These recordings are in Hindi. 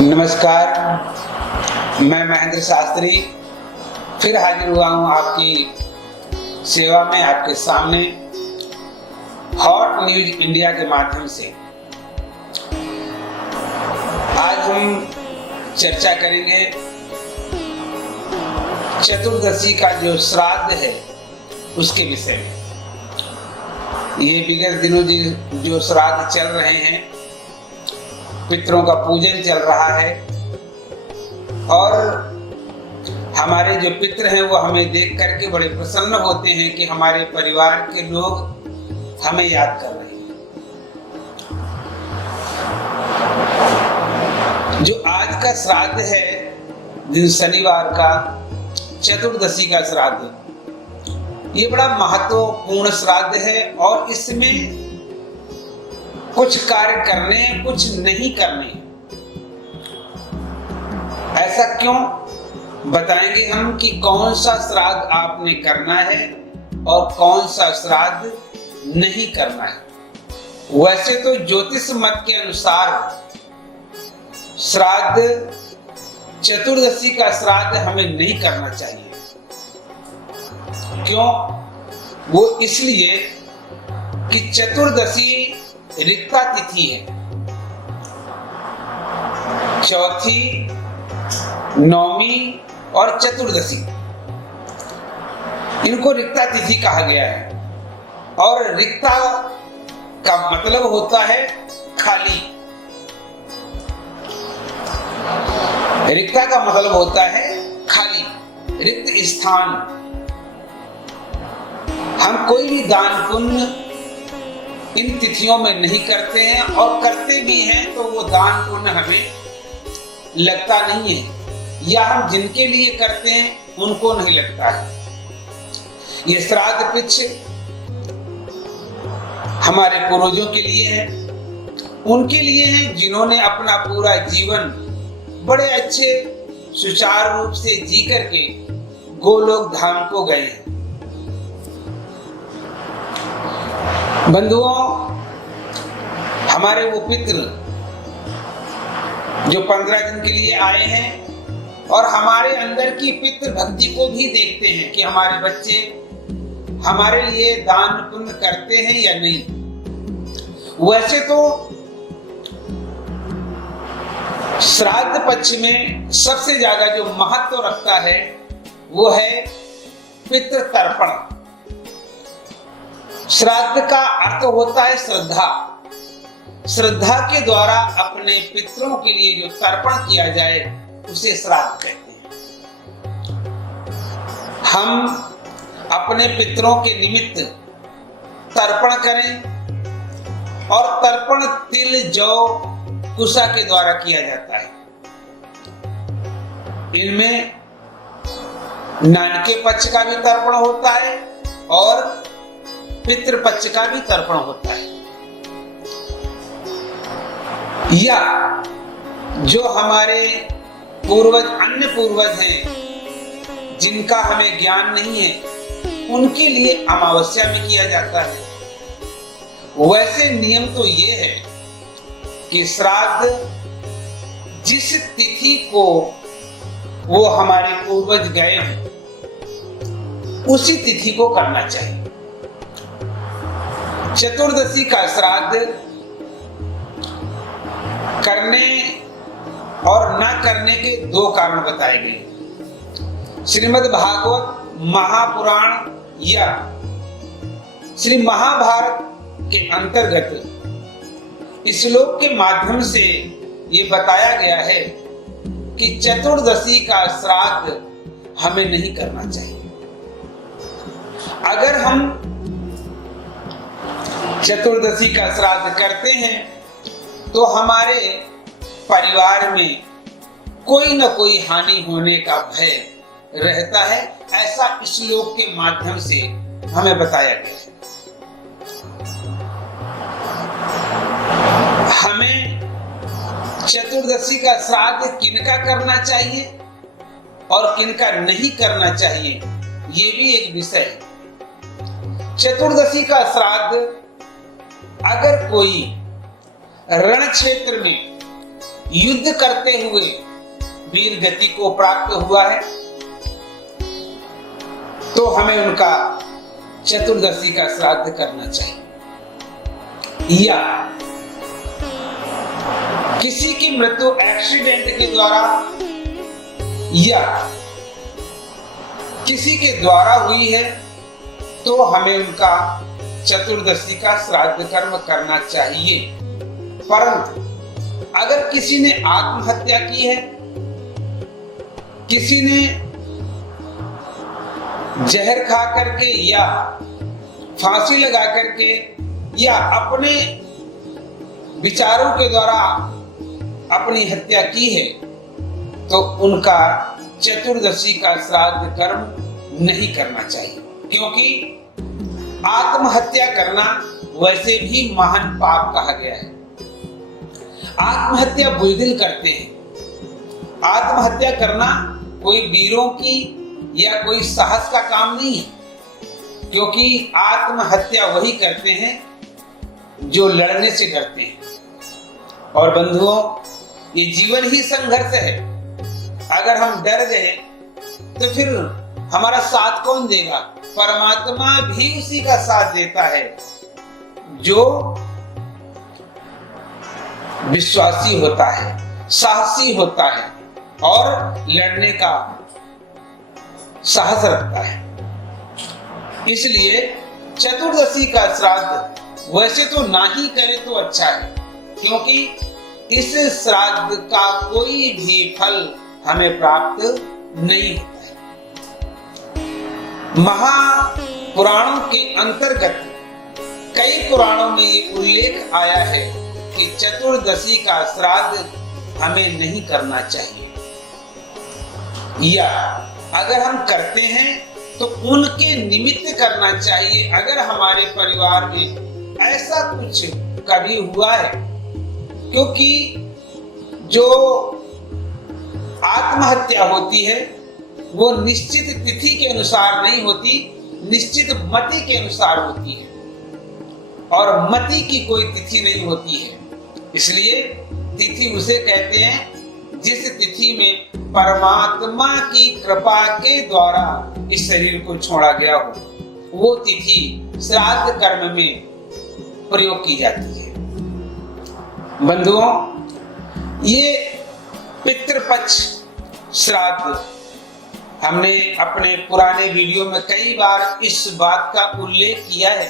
नमस्कार, मैं महेंद्र शास्त्री फिर हाजिर हुआ हूँ आपकी सेवा में, आपके सामने हॉट न्यूज इंडिया के माध्यम से। आज हम चर्चा करेंगे चतुर्दशी का जो श्राद्ध है उसके विषय में। ये विगत दिनों जो श्राद्ध चल रहे हैं, पितरों का पूजन चल रहा है और हमारे जो पितर हैं वो हमें देख करके बड़े प्रसन्न होते हैं कि हमारे परिवार के लोग हमें याद कर रहे हैं। जो आज का श्राद्ध है, दिन शनिवार का चतुर्दशी का श्राद्ध, ये बड़ा महत्वपूर्ण श्राद्ध है और इसमें कुछ कार्य करने, कुछ नहीं करने। ऐसा क्यों, बताएंगे हम कि कौन सा श्राद्ध आपने करना है और कौन सा श्राद्ध नहीं करना है। वैसे तो ज्योतिष मत के अनुसार श्राद्ध, चतुर्दशी का श्राद्ध हमें नहीं करना चाहिए। क्यों? वो इसलिए कि चतुर्दशी रिक्ता तिथि है। चौथी, नौमी और चतुर्दशी, इनको रिक्ता तिथि कहा गया है। और रिक्ता का मतलब होता है खाली। रिक्ता का मतलब होता है खाली, रिक्त स्थान। हम कोई भी दान पुण्य इन तिथियों में नहीं करते हैं और करते भी हैं तो वो दान पुण्य हमें लगता नहीं है, या हम जिनके लिए करते हैं उनको नहीं लगता है। ये श्राद्ध पिछ हमारे पूर्वजों के लिए है, उनके लिए है जिन्होंने अपना पूरा जीवन बड़े अच्छे सुचारू रूप से जी करके गोलोक धाम को गए हैं। बंधुओं, हमारे वो पितृ जो 15 दिन के लिए आए हैं और हमारे अंदर की पितृ भक्ति को भी देखते हैं कि हमारे बच्चे हमारे लिए दान पुण्य करते हैं या नहीं। वैसे तो श्राद्ध पक्ष में सबसे ज्यादा जो महत्व रखता है वो है पितृ तर्पण। श्राद्ध का अर्थ होता है श्रद्धा। श्रद्धा के द्वारा अपने पितरों के लिए जो तर्पण किया जाए उसे श्राद्ध कहते हैं। हम अपने पितरों के निमित्त तर्पण करें और तर्पण तिल, जौ, कुशा के द्वारा किया जाता है। इनमें नानके पक्ष का भी तर्पण होता है और पितृपक्ष का भी तर्पण होता है। या जो हमारे पूर्वज, अन्य पूर्वज हैं जिनका हमें ज्ञान नहीं है, उनके लिए अमावस्या में किया जाता है। वैसे नियम तो ये है कि श्राद्ध जिस तिथि को वो हमारे पूर्वज गए हों उसी तिथि को करना चाहिए। चतुर्दशी का श्राद्ध करने और न करने के दो कारण बताए गए। श्रीमद् भागवत महापुराण या श्री महाभारत के अंतर्गत इस श्लोक के माध्यम से ये बताया गया है कि चतुर्दशी का श्राद्ध हमें नहीं करना चाहिए। अगर हम चतुर्दशी का श्राद्ध करते हैं तो हमारे परिवार में कोई न कोई हानि होने का भय रहता है। ऐसा इस श्लोक के माध्यम से हमें बताया गया है। हमें चतुर्दशी का श्राद्ध किनका करना चाहिए और किनका नहीं करना चाहिए, ये भी एक विषय है। चतुर्दशी का श्राद्ध अगर कोई रण क्षेत्र में युद्ध करते हुए वीर गति को प्राप्त हुआ है, तो हमें उनका चतुर्दशी का श्राद्ध करना चाहिए। या किसी की मृत्यु एक्सीडेंट के द्वारा या किसी के द्वारा हुई है, तो हमें उनका चतुर्दशी का श्राद्ध कर्म करना चाहिए। परंतु अगर किसी ने आत्महत्या की है, किसी ने जहर खा करके या फांसी लगा करके या अपने विचारों के द्वारा अपनी हत्या की है, तो उनका चतुर्दशी का श्राद्ध कर्म नहीं करना चाहिए, क्योंकि आत्महत्या करना वैसे भी महान पाप कहा गया है। आत्महत्या बुज़दिल करते हैं। आत्महत्या करना कोई वीरों की या कोई साहस का काम नहीं है, क्योंकि आत्महत्या वही करते हैं जो लड़ने से डरते हैं। और बंधुओं, ये जीवन ही संघर्ष है। अगर हम डर गए तो फिर हमारा साथ कौन देगा? परमात्मा भी उसी का साथ देता है जो विश्वासी होता है, साहसी होता है और लड़ने का साहस रखता है। इसलिए चतुर्दशी का श्राद्ध वैसे तो ना ही करे तो अच्छा है, क्योंकि इस श्राद्ध का कोई भी फल हमें प्राप्त नहीं होता है। महापुराणों के अंतर्गत कई पुराणों में ये उल्लेख आया है कि चतुर्दशी का श्राद्ध हमें नहीं करना चाहिए, या अगर हम करते हैं तो उनके निमित्त करना चाहिए। अगर हमारे परिवार में ऐसा कुछ कभी हुआ है, क्योंकि जो आत्महत्या होती है वो निश्चित तिथि के अनुसार नहीं होती, निश्चित मति के अनुसार होती है, और मति की कोई तिथि नहीं होती है। इसलिए तिथि उसे कहते हैं जिस तिथि में परमात्मा की कृपा के द्वारा इस शरीर को छोड़ा गया हो, वो तिथि श्राद्ध कर्म में प्रयोग की जाती है। बंधुओं, ये पितृपक्ष श्राद्ध हमने अपने पुराने वीडियो में कई बार इस बात का उल्लेख किया है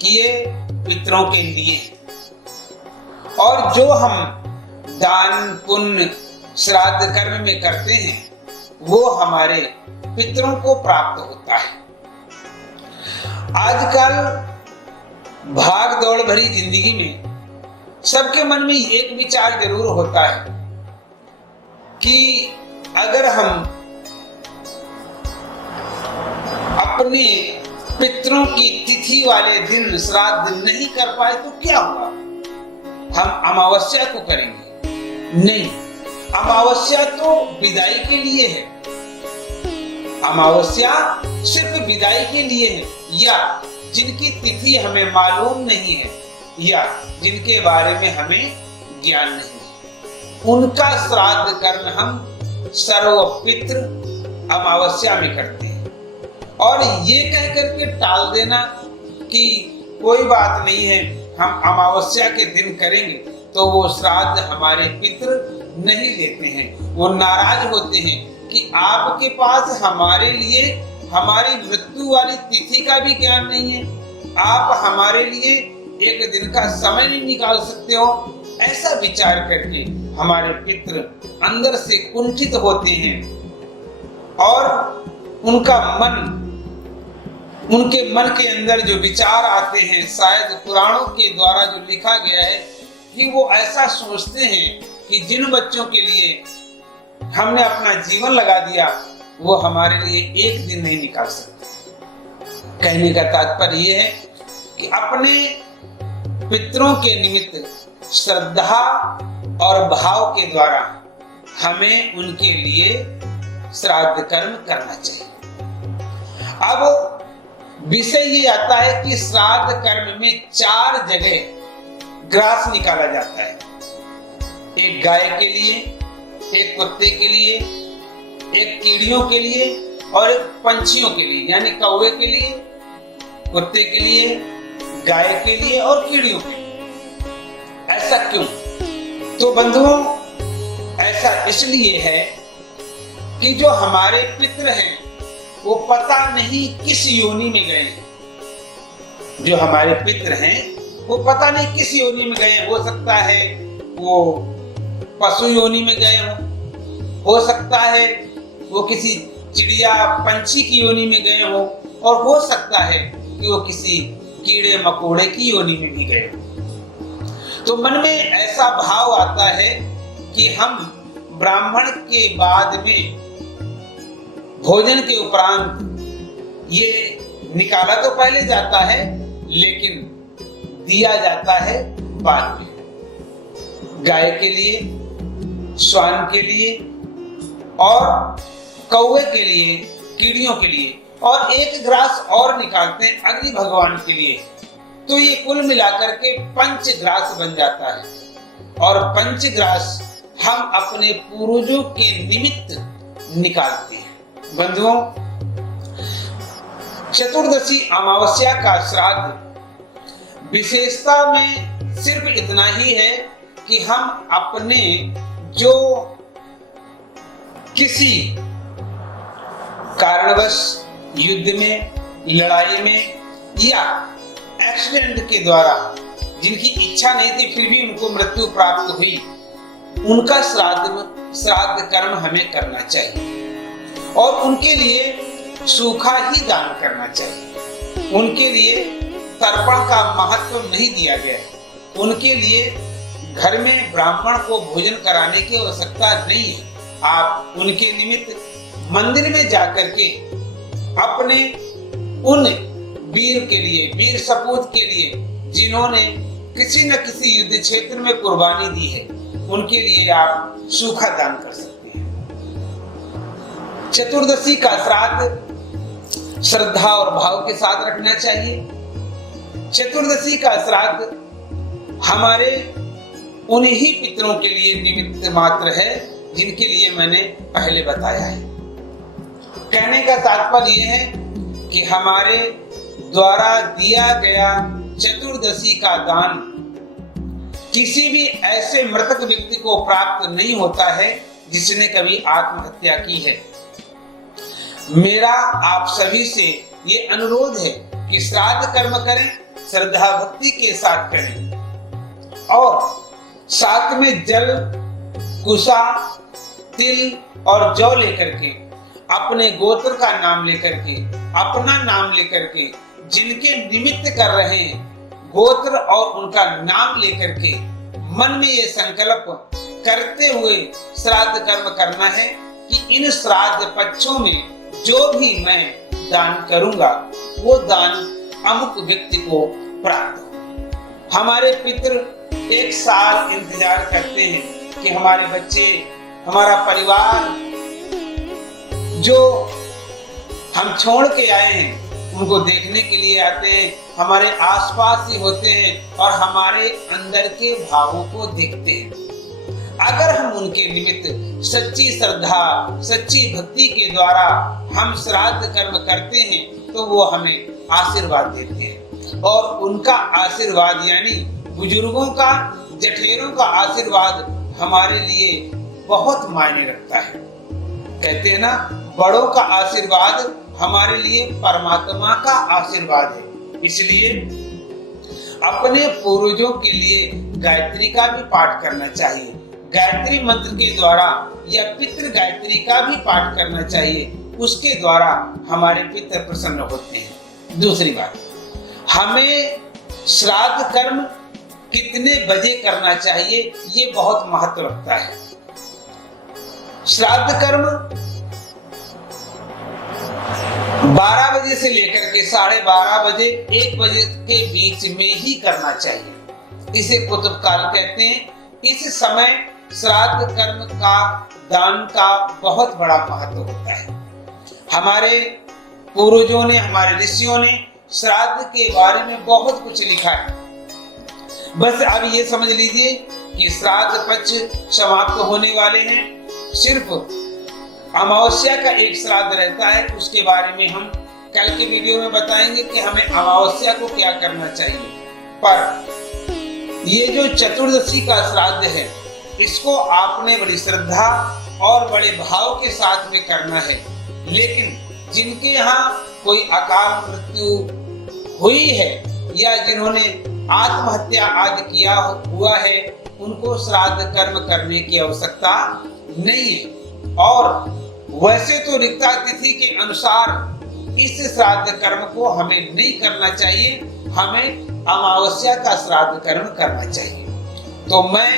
कि ये पितरों के लिए, और जो हम दान पुण्य श्राद्ध कर्म में करते हैं वो हमारे पितरों को प्राप्त होता है। आजकल भाग दौड़ भरी जिंदगी में सबके मन में एक विचार जरूर होता है कि अगर हम अपने पितरों की तिथि वाले दिन श्राद्ध नहीं कर पाए तो क्या होगा? हम अमावस्या को करेंगे? नहीं, अमावस्या तो विदाई के लिए है। अमावस्या सिर्फ विदाई के लिए है, या जिनकी तिथि हमें मालूम नहीं है या जिनके बारे में हमें ज्ञान नहीं है, उनका श्राद्ध कर्म हम सर्वपितृ अमावस्या में करते हैं। और ये कह करके टाल देना कि कोई बात नहीं है, हम अमावस्या के दिन करेंगे, तो वो श्राद्ध हमारे पितृ नहीं लेते हैं। वो नाराज होते हैं कि आपके पास हमारे लिए हमारी मृत्यु वाली तिथि का भी ज्ञान नहीं है, आप हमारे लिए एक दिन का समय नहीं निकाल सकते हो। ऐसा विचार करके हमारे पितृ अंदर से कुंठित होते हैं और उनके मन के अंदर जो विचार आते हैं, शायद पुराणों के द्वारा जो लिखा गया है कि वो ऐसा सोचते हैं कि जिन बच्चों के लिए हमने अपना जीवन लगा दिया वो हमारे लिए एक दिन नहीं निकाल सकते। कहने का तात्पर्य यह है कि अपने पितरों के निमित्त श्रद्धा और भाव के द्वारा हमें उनके लिए श्राद्ध कर्म करना चाहिए। अब विषय ये आता है कि श्राद्ध कर्म में 4 जगह ग्रास निकाला जाता है। एक गाय के लिए, एक कुत्ते के लिए, एक कीड़ियों के लिए और एक पंछियों के लिए, यानी कौवे के लिए, कुत्ते के लिए, गाय के लिए और कीड़ियों के लिए। ऐसा क्यों? तो बंधुओं, ऐसा इसलिए है कि जो हमारे पितृ हैं वो पता नहीं किस योनि में गए हैं। जो हमारे पितृ हैं वो पता नहीं किस योनि में गए हैं। हो सकता है वो पशु योनि में गए हो सकता है वो किसी चिड़िया पंछी की योनि में गए हो, और हो सकता है कि वो किसी कीड़े मकोड़े की योनि में भी गए हो। तो मन में ऐसा भाव आता है कि हम ब्राह्मण के बाद में भोजन के उपरांत ये निकाला तो पहले जाता है, लेकिन दिया जाता है बाद में। गाय के लिए, श्वान के लिए और कौवे के लिए, कीड़ियों के लिए, और एक ग्रास और निकालते हैं अग्नि भगवान के लिए। तो ये कुल मिलाकर के पंचग्रास बन जाता है, और पंचग्रास हम अपने पूर्वजों के निमित्त निकालते हैं। बंधुओं, चतुर्दशी अमावस्या का श्राद्ध विशेषता में सिर्फ इतना ही है कि हम अपने जो किसी कारणवश युद्ध में, लड़ाई में या एक्सीडेंट के द्वारा जिनकी इच्छा नहीं थी फिर भी उनको मृत्यु प्राप्त हुई, उनका श्राद्ध कर्म हमें करना चाहिए, और उनके लिए सूखा ही दान करना चाहिए। उनके लिए तर्पण का महत्व नहीं दिया गया है। उनके लिए घर में ब्राह्मण को भोजन कराने की आवश्यकता नहीं है। आप उनके निमित्त मंदिर में जाकर के अपने उन वीर के लिए, वीर सपूत के लिए, जिन्होंने किसी न किसी युद्ध क्षेत्र में कुर्बानी दी है, उनके लिए आप सूखा दान कर सकते हैं। चतुर्दशी का श्राद्ध श्रद्धा और भाव के साथ रखना चाहिए। चतुर्दशी का श्राद्ध हमारे उन्हीं पितरों के लिए निमित्त मात्र है जिनके लिए मैंने पहले बताया है। कहने का तात्पर्य यह है कि हमारे द्वारा दिया गया चतुर्दशी का दान किसी भी ऐसे मृतक व्यक्ति को प्राप्त नहीं होता है जिसने कभी आत्महत्या की है। मेरा आप सभी से ये अनुरोध है कि श्राद्ध कर्म करें, श्रद्धा भक्ति के साथ करें, और साथ में जल, कुशा, तिल और जौ लेकर के, अपने गोत्र का नाम लेकर के, अपना नाम लेकर के, जिनके निमित्त कर रहे हैं गोत्र और उनका नाम लेकर के मन में ये संकल्प करते हुए श्राद्ध कर्म करना है कि इन श्राद्ध पक्षों में जो भी मैं दान करूंगा वो दान अमुक व्यक्ति को प्राप्त हो। हमारे पितृ एक साल इंतजार करते हैं कि हमारे बच्चे, हमारा परिवार जो हम छोड़ के आए हैं उनको देखने के लिए आते हैं, हमारे आसपास ही होते हैं और हमारे अंदर के भावों को देखते हैं। अगर हम उनके निमित्त सच्ची श्रद्धा, सच्ची भक्ति के द्वारा हम श्राद्ध कर्म करते हैं तो वो हमें आशीर्वाद देते हैं, और उनका आशीर्वाद यानी बुजुर्गों का, जठेरों का आशीर्वाद हमारे लिए बहुत मायने रखता है। कहते हैं ना, बड़ों का आशीर्वाद हमारे लिए परमात्मा का आशीर्वाद है। इसलिए अपने पूर्वजों के लिए गायत्री का भी पाठ करना चाहिए। गायत्री मंत्र के द्वारा या पितृ गायत्री का भी पाठ करना चाहिए, उसके द्वारा हमारे पितृ प्रसन्न होते हैं। दूसरी बात, हमें श्राद्ध कर्म कितने बजे करना चाहिए ये बहुत महत्व रखता है। श्राद्ध कर्म 12 बजे से लेकर के 12:30 बजे, 1 बजे के बीच में ही करना चाहिए। इसे कुतुब काल कहते हैं। इस समय श्राद्ध कर्म का, दान का बहुत बड़ा महत्व होता है। हमारे पूर्वजों ने, हमारे ऋषियों ने श्राद्ध के बारे में बहुत कुछ लिखा है। बस अब ये समझ लीजिए कि श्राद्ध पक्ष समाप्त होने वाले हैं। सिर्फ अमावस्या का एक श्राद्ध रहता है, उसके बारे में हम कल के वीडियो में बताएंगे कि हमें अमावस्या को क्या करना चाहिए। पर ये जो चतुर्दशी का श्राद्ध है, इसको आपने बड़ी श्रद्धा और बड़े भाव के साथ में करना है। लेकिन जिनके यहाँ कोई अकाल मृत्यु हुई है या जिन्होंने आत्महत्या आदि किया हुआ है, उनको श्राद्ध कर्म करने की आवश्यकता नहीं है। और वैसे तो रिक्ता तिथि के अनुसार इस श्राद्ध कर्म को हमें नहीं करना चाहिए, हमें अमावस्या का श्राद्ध कर्म करना चाहिए। तो मैं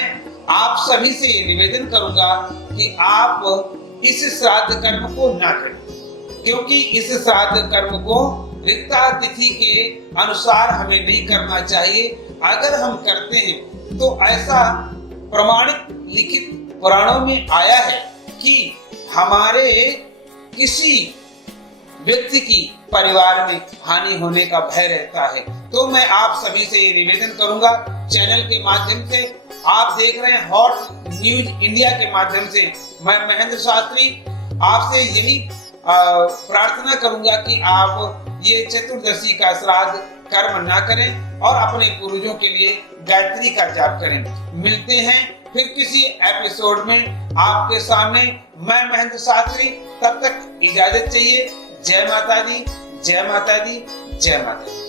आप सभी से ये निवेदन करूंगा कि आप इस श्राद्ध कर्म को ना करें, क्योंकि इस श्राद्ध कर्म को रिक्ता तिथि के अनुसार हमें नहीं करना चाहिए। अगर हम करते हैं तो ऐसा प्रमाणित लिखित पुराणों में आया है कि हमारे किसी व्यक्ति की परिवार में हानि होने का भय रहता है। तो मैं आप सभी से ये निवेदन करूंगा, चैनल के माध्यम से आप देख रहे हैं हॉट न्यूज इंडिया के माध्यम से, मैं महेंद्र शास्त्री आपसे यही प्रार्थना करूंगा कि आप ये चतुर्दशी का श्राद्ध कर्म ना करें और अपने पूर्वजों के लिए गायत्री का जाप करें। मिलते हैं फिर किसी एपिसोड में आपके सामने, मैं महेंद्र शास्त्री। तब तक इजाजत चाहिए। जय माता दी, जय माता दी, जय माता दी।